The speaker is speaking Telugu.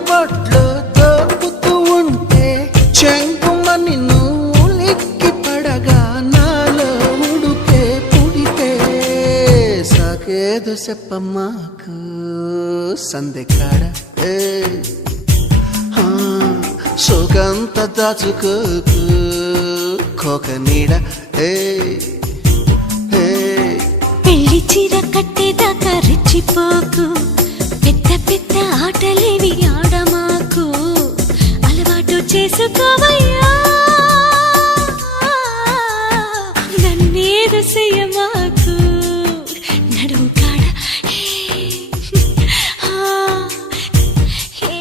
ఒట్లో దోపుతూ ఉంటే చెంగుమని నువ్వు పడగా నాలో ఉడుకే పుడితే. సాకేదో చెప్పమ్మాకు సందెకాడ. సోకంత దాచుకోకు కోక నీడ. ఏ. పెళ్ళి చీర కట్టేదాకా రెచ్చిపోకు. ఆటలేవి ఆడమాకు అలవాటు చేసుకోవయ్యా. నన్నేదు చెయ్యమా